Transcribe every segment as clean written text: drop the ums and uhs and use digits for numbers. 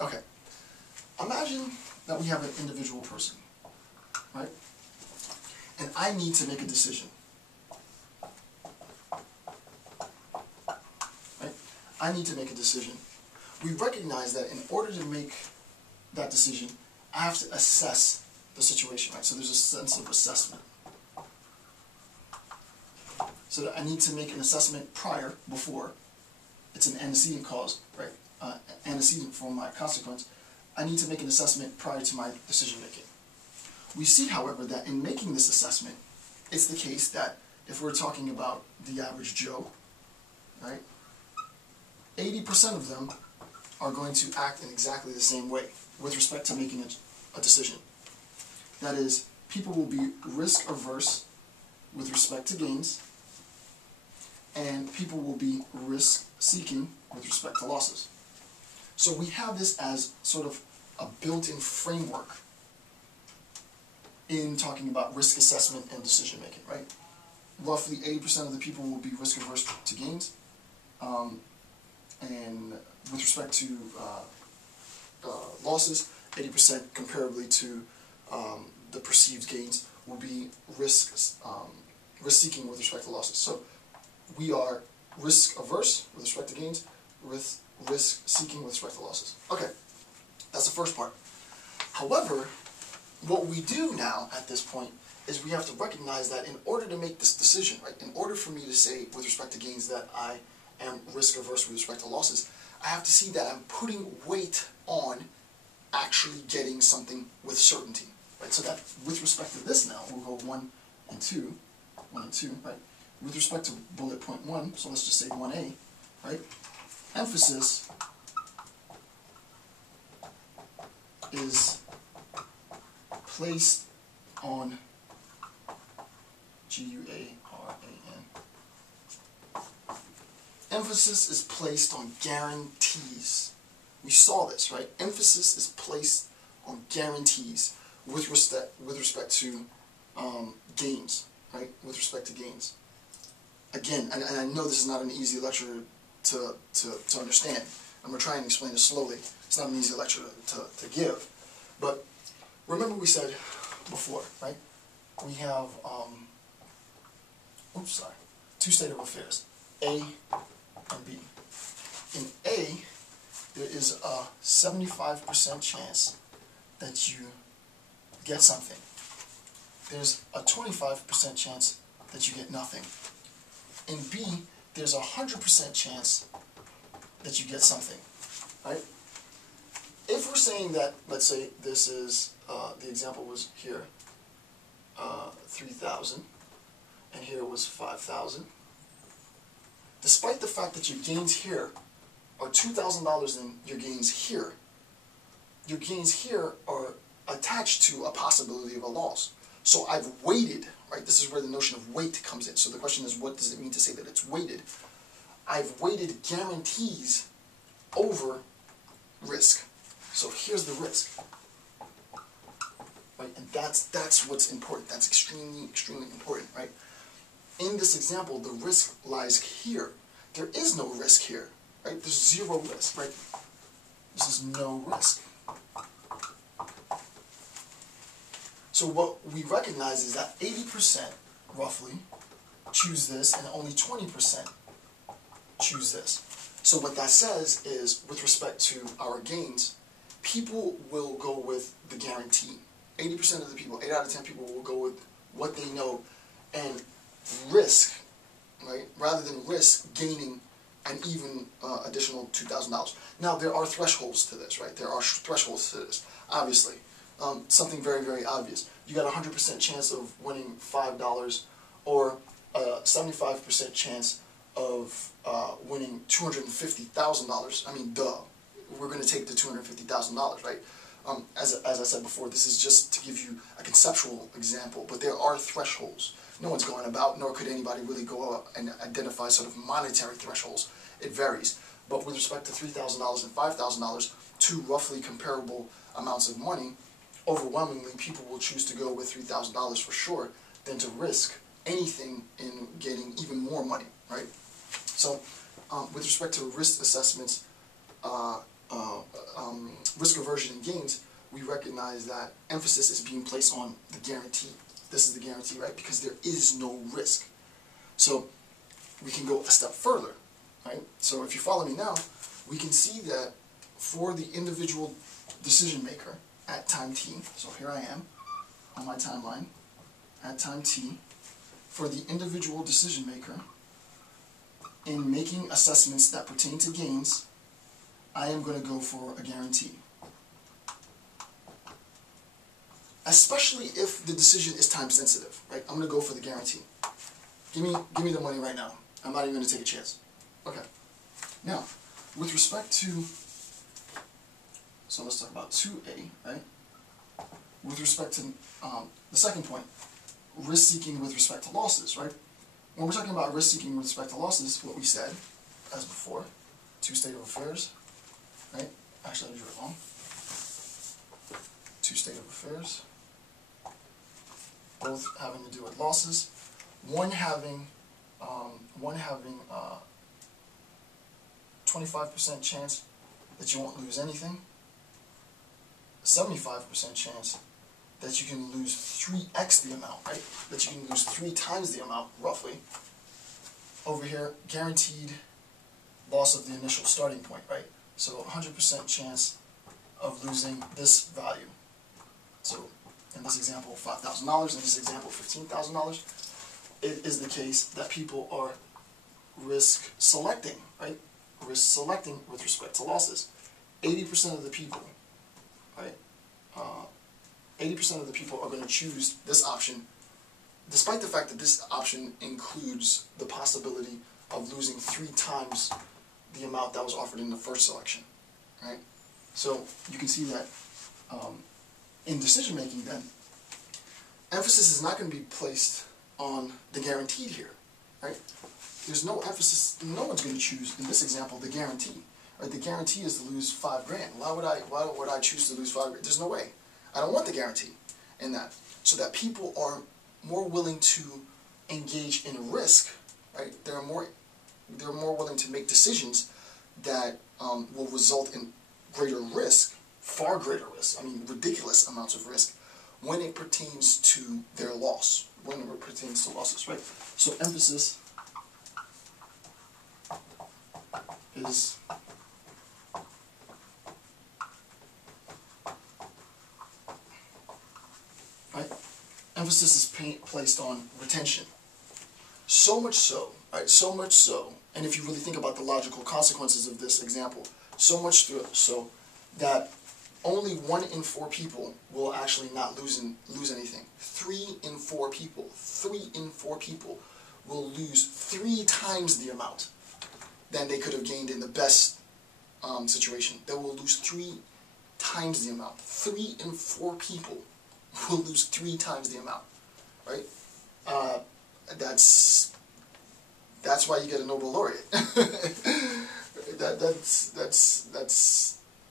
Okay, imagine that we have an individual person, right? And I need to make a decision. Right? I need to make a decision. We recognize that in order to make that decision, I have to assess the situation, right? So there's a sense of assessment. So that I need to make an assessment before. It's an antecedent cause, right? Antecedent for my consequence. I need to make an assessment prior to my decision making. We see, however, that in making this assessment, it's the case that if we're talking about the average Joe, right, 80% of them are going to act in exactly the same way with respect to making a decision. That is, people will be risk averse with respect to gains, and people will be risk seeking with respect to losses. So we have this as sort of a built-in framework in talking about risk assessment and decision making, right? Roughly 80% of the people will be risk averse to gains, and with respect to losses, 80% comparably to the perceived gains will be risk seeking with respect to losses. So we are risk averse with respect to gains, risk seeking with respect to losses. Okay, that's the first part. However, what we do now at this point is we have to recognize that in order to make this decision, right, in order for me to say with respect to gains that I am risk averse with respect to losses, I have to see that I'm putting weight on actually getting something with certainty, right? So that with respect to this now, we'll go 1 and 2, right? With respect to bullet point 1, so let's just say 1A, right? Emphasis is placed on G-U-A-R-A-N. Emphasis is placed on guarantees. We saw this, right? Emphasis is placed on guarantees with respect to gains, right? With respect to gains. Again, and I know this is not an easy lecture to understand. I'm going to try and explain it slowly. It's not an easy lecture to give. But remember we said before, right? We have, two state of affairs, A and B. In A, there is a 75% chance that you get something. There's a 25% chance that you get nothing. In B, there's a 100% chance that you get something, right? If we're saying that, let's say this is, the example was here, 3,000, and here was 5,000. Despite the fact that your gains here are $2,000 and your gains here are attached to a possibility of a loss. So I've weighted, right? This is where the notion of weight comes in. So the question is, what does it mean to say that it's weighted? I've weighted guarantees over risk. So here's the risk, right? And that's what's important. That's extremely, extremely important, right? In this example, the risk lies here. There is no risk here, right? There's zero risk, right? This is no risk. So what we recognize is that 80% roughly choose this and only 20% choose this. So what that says is, with respect to our gains, people will go with the guarantee. 80% of the people, 8 out of 10 people will go with what they know and risk, right? Rather than risk gaining an even additional $2,000. Now there are thresholds to this, right? There are thresholds to this, obviously. Something very, very obvious. You got a 100% chance of winning $5 or a 75% chance of winning $250,000. I mean, duh. We're going to take the $250,000, right? As I said before, this is just to give you a conceptual example, but there are thresholds. No one's going about, nor could anybody really go out and identify sort of monetary thresholds. It varies. But with respect to $3,000 and $5,000, two roughly comparable amounts of money, overwhelmingly people will choose to go with $3,000 for sure than to risk anything in getting even more money, right? So with respect to risk assessments, risk aversion and gains, we recognize that emphasis is being placed on the guarantee. This is the guarantee, right? Because there is no risk. So we can go a step further, right? So if you follow me now, we can see that for the individual decision maker at time t, so here I am on my timeline at time t, for the individual decision maker in making assessments that pertain to gains, I am going to go for a guarantee. Especially if the decision is time sensitive, right? I'm going to go for the guarantee. Give me the money right now. I'm not even going to take a chance. Okay. Now, with respect to, so let's talk about 2A, right? With respect to the second point, risk-seeking with respect to losses, right? When we're talking about risk-seeking with respect to losses, what we said, as before, two state of affairs, right? Actually, I drew it wrong. Two state of affairs, both having to do with losses. One having 25% chance that you won't lose anything, 75% chance that you can lose 3x the amount, right? That you can lose 3 times the amount, roughly. Over here, guaranteed loss of the initial starting point, right? So 100% chance of losing this value. So in this example, $5,000, in this example, $15,000, it is the case that people are risk selecting, right? Risk selecting with respect to losses. 80% of the people, right? 80% of the people are going to choose this option, despite the fact that this option includes the possibility of losing 3 times the amount that was offered in the first selection, right? So you can see that in decision making then, emphasis is not going to be placed on the guaranteed here, right? There's no emphasis, no one's going to choose, in this example, the guarantee, right? The guarantee is to lose $5 grand. Why would I choose to lose $5 grand? There's no way. I don't want the guarantee in that. So that people are more willing to engage in risk, right? They're more willing to make decisions that will result in greater risk, far greater risk, I mean ridiculous amounts of risk, when it pertains to their loss, when it pertains to losses, right? So emphasis is right? Emphasis is placed on retention. So much so, right? So much so, and if you really think about the logical consequences of this example, so much so that only 1 in 4 people will actually not lose anything. 3 in 4 people will lose 3 times the amount than they could have gained in the best situation. They will lose 3 times the amount. 3 in 4 people will lose 3 times the amount, right? That's why you get a Nobel laureate. That's.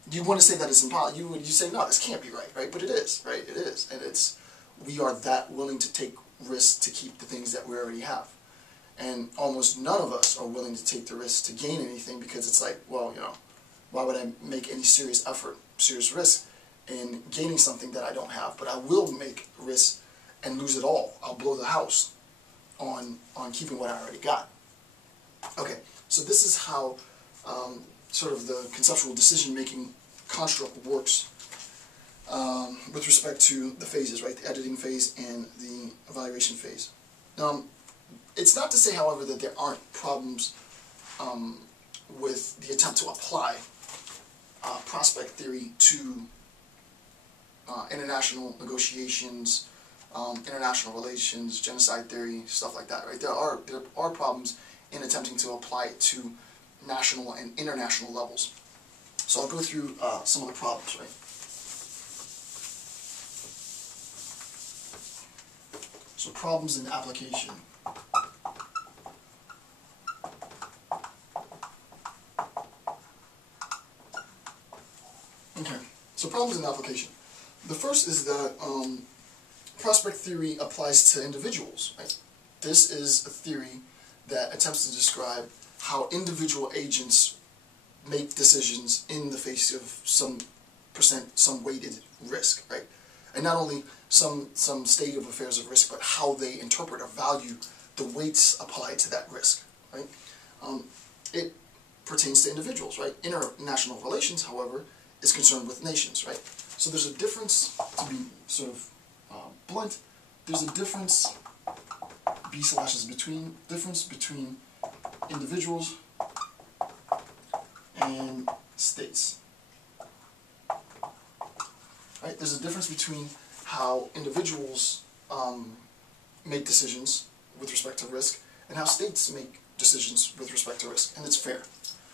You want to say that it's impossible. You say no, this can't be right? But it is, right? It is, and we are that willing to take risks to keep the things that we already have, and almost none of us are willing to take the risk to gain anything, because it's like, well, you know, why would I make any serious effort, serious risk in gaining something that I don't have? But I will make risks and lose it all. I'll blow the house on keeping what I already got. Okay, so this is how sort of the conceptual decision-making construct works with respect to the phases, right? The editing phase and the evaluation phase. It's not to say, however, that there aren't problems with the attempt to apply prospect theory to international negotiations, international relations, genocide theory, stuff like that, right? There are problems in attempting to apply it to national and international levels. So I'll go through some of the problems, right? So problems in application. Okay, so problems in application. The first is that prospect theory applies to individuals, right? This is a theory that attempts to describe how individual agents make decisions in the face of some some weighted risk, right? And not only some state of affairs of risk, but how they interpret or value the weights applied to that risk, right? It pertains to individuals, right? International relations, however, is concerned with nations, right? So there's a difference, to be sort of blunt, there's a difference, difference between individuals and states. Right? There's a difference between how individuals make decisions with respect to risk and how states make decisions with respect to risk, and it's fair.